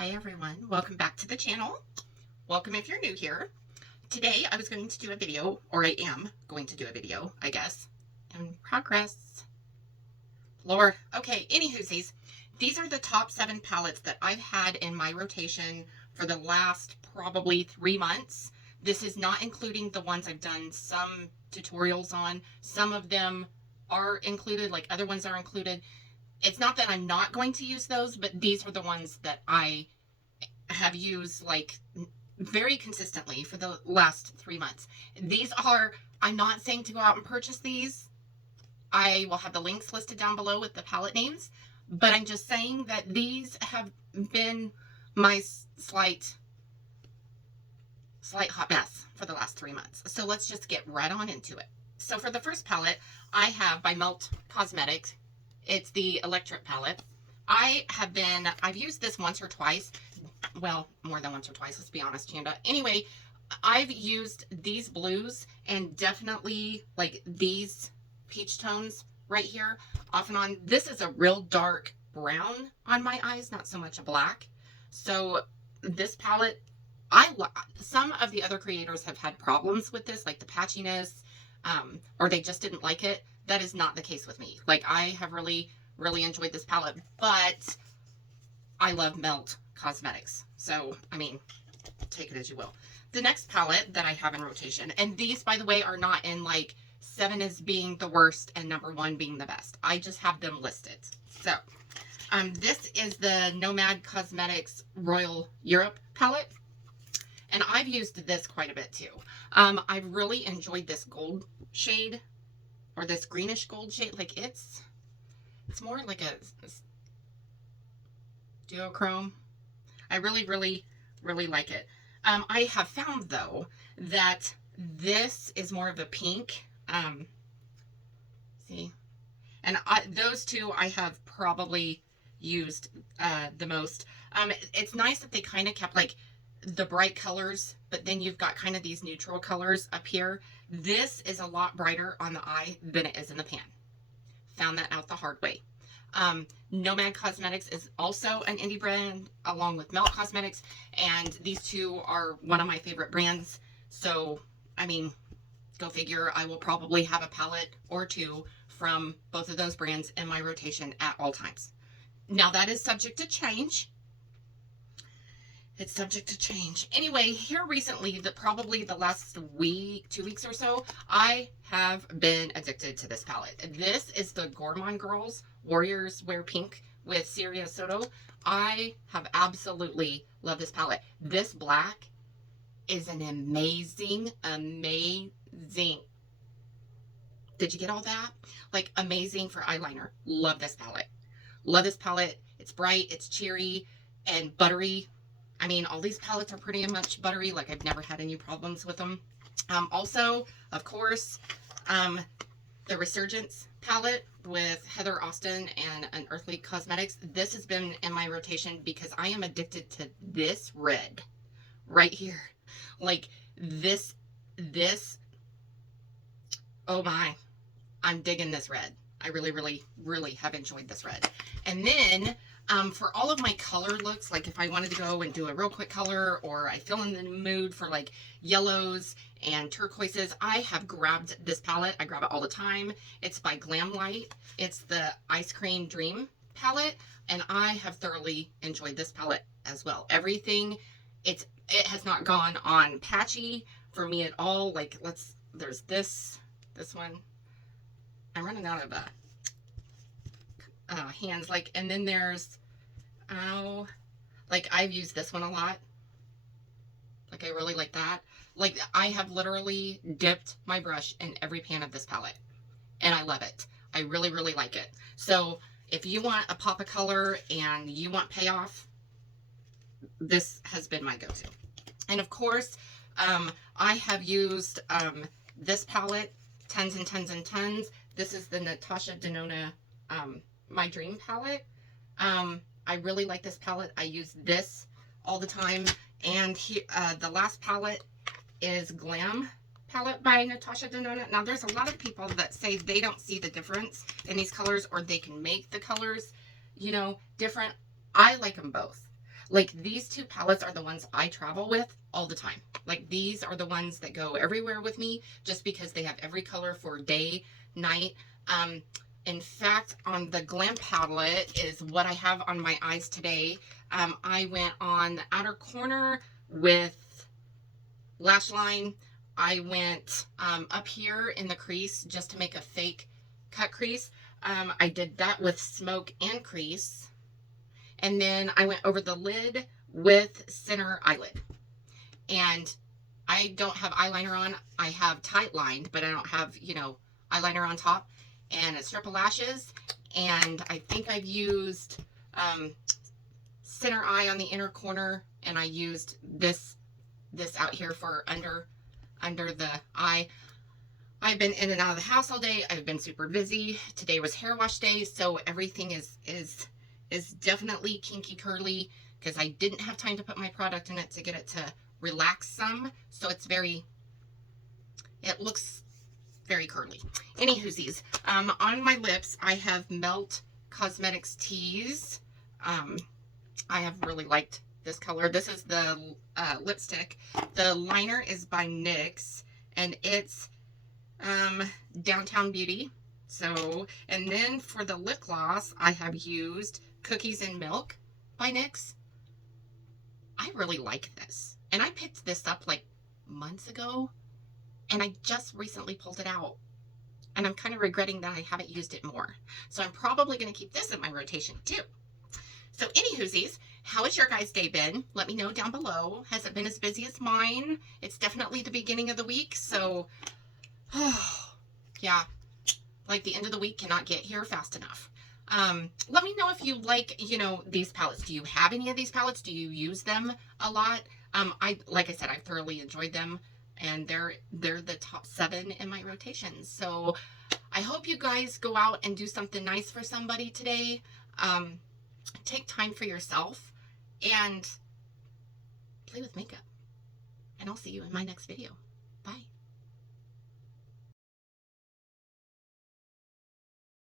Hi everyone, welcome back to the channel. Welcome if you're new here. Today I was going to do a video, or I am going to do a video, I guess, in progress. Lord, okay, anywhoosies, these are the top 7 palettes that I've had in my rotation for the last probably 3 months. This is not including the ones I've done some tutorials on. Some of them are included, like other ones are included. It's not that I'm not going to use those, but these are the ones that I have used like very consistently for the last 3 months. These are, I'm not saying to go out and purchase these. I will have the links listed down below with the palette names, but I'm just saying that these have been my slight hot mess for the last 3 months. So let's just get right on into it. So for the first palette, I have by Melt Cosmetics. It's the Electrip Palette. I've used this once or twice. Well, more than once or twice, let's be honest, Chanda. Anyway, I've used these blues and definitely like these peach tones right here off and on. This is a real dark brown on my eyes, not so much a black. So this palette, some of the other creators have had problems with this, like the patchiness, or they just didn't like it. That is not the case with me. Like, I have really enjoyed this palette, but I love Melt Cosmetics. So, I mean, take it as you will. The next palette that I have in rotation, and these, by the way, are not in like 7 as being the worst and number 1 being the best. I just have them listed. So, this is the Nomad Cosmetics Royal Europe palette. And I've used this quite a bit too. I've really enjoyed this gold shade, or this greenish gold shade. Like it's more like a duochrome. I really like it. I have found though that this is more of a pink. See, and those two I have probably used the most. It's nice that they kind of kept like the bright colors, but then you've got kind of these neutral colors up here. This is a lot brighter on the eye than it is in the pan. Found that out the hard way. Nomad Cosmetics is also an indie brand along with Melt Cosmetics, and these two are one of my favorite brands. So, I mean, go figure, I will probably have a palette or two from both of those brands in my rotation at all times. Now, that is subject to change. It's subject to change. Anyway, here recently, probably the last week, 2 weeks or so, I have been addicted to this palette. This is the Gourmande Girls Warriors Wear Pink with Siria Soto. I have absolutely loved this palette. This black is an amazing. Did you get all that? Like, amazing for eyeliner. Love this palette. Love this palette. It's bright, it's cheery, and buttery. I mean, all these palettes are pretty much buttery. Like, I've never had any problems with them. Also, of course, the Resurgence palette with Heather Austin and Unearthly Cosmetics. This has been in my rotation because I am addicted to this red right here. Like, this, oh my, I'm digging this red. I really have enjoyed this red. And then, for all of my color looks, like if I wanted to go and do a real quick color, or I feel in the mood for like yellows and turquoises, I have grabbed this palette. I grab it all the time. It's by Glamlite. It's the Ice Cream Dream palette, and I have thoroughly enjoyed this palette as well. Everything, it has not gone on patchy for me at all. Like, there's this one. I'm running out of hands, like, and then there's, like, I've used this one a lot. Like, I really like that. Like, I have literally dipped my brush in every pan of this palette, and I love it. I really like it. So if you want a pop of color and you want payoff, this has been my go-to. And of course, I have used this palette tons and tons. This is the Natasha Denona My Dream palette. I really like this palette. I use this all the time. And the last palette is Glam Palette by Natasha Denona. Now, there's a lot of people that say they don't see the difference in these colors, or they can make the colors, you know, different. I like them both. Like these two palettes are the ones I travel with all the time. Like these are the ones that go everywhere with me just because they have every color for day, night. In fact, on the Glam Palette is what I have on my eyes today. I went on the outer corner with lash line. I went up here in the crease just to make a fake cut crease. I did that with smoke and crease. And then I went over the lid with center eyelid. And I don't have eyeliner on. I have tight lined, but I don't have, you know, eyeliner on top. And a strip of lashes. And I think I've used center eye on the inner corner. And I used this out here for under the eye. I've been in and out of the house all day. I've been super busy. Today was hair wash day, so everything is definitely kinky curly because I didn't have time to put my product in it to get it to relax some. So it looks very curly. Anywhoosies, on my lips, I have Melt Cosmetics Tease. I have really liked this color. This is the lipstick. The liner is by NYX, and it's Downtown Beauty. So, and then for the lip gloss, I have used Cookies and Milk by NYX. I really like this. And I picked this up like months ago, and I just recently pulled it out. And I'm kind of regretting that I haven't used it more. So I'm probably going to keep this in my rotation too. So anywhoosies, how has your guys' day been? Let me know down below. Has it been as busy as mine? It's definitely the beginning of the week, so yeah, like the end of the week cannot get here fast enough. Let me know if you like, you know, these palettes. Do you have any of these palettes? Do you use them a lot? Like I said, I've thoroughly enjoyed them, and they're the top 7 in my rotation. So I hope you guys go out and do something nice for somebody today. Take time for yourself and play with makeup. And I'll see you in my next video.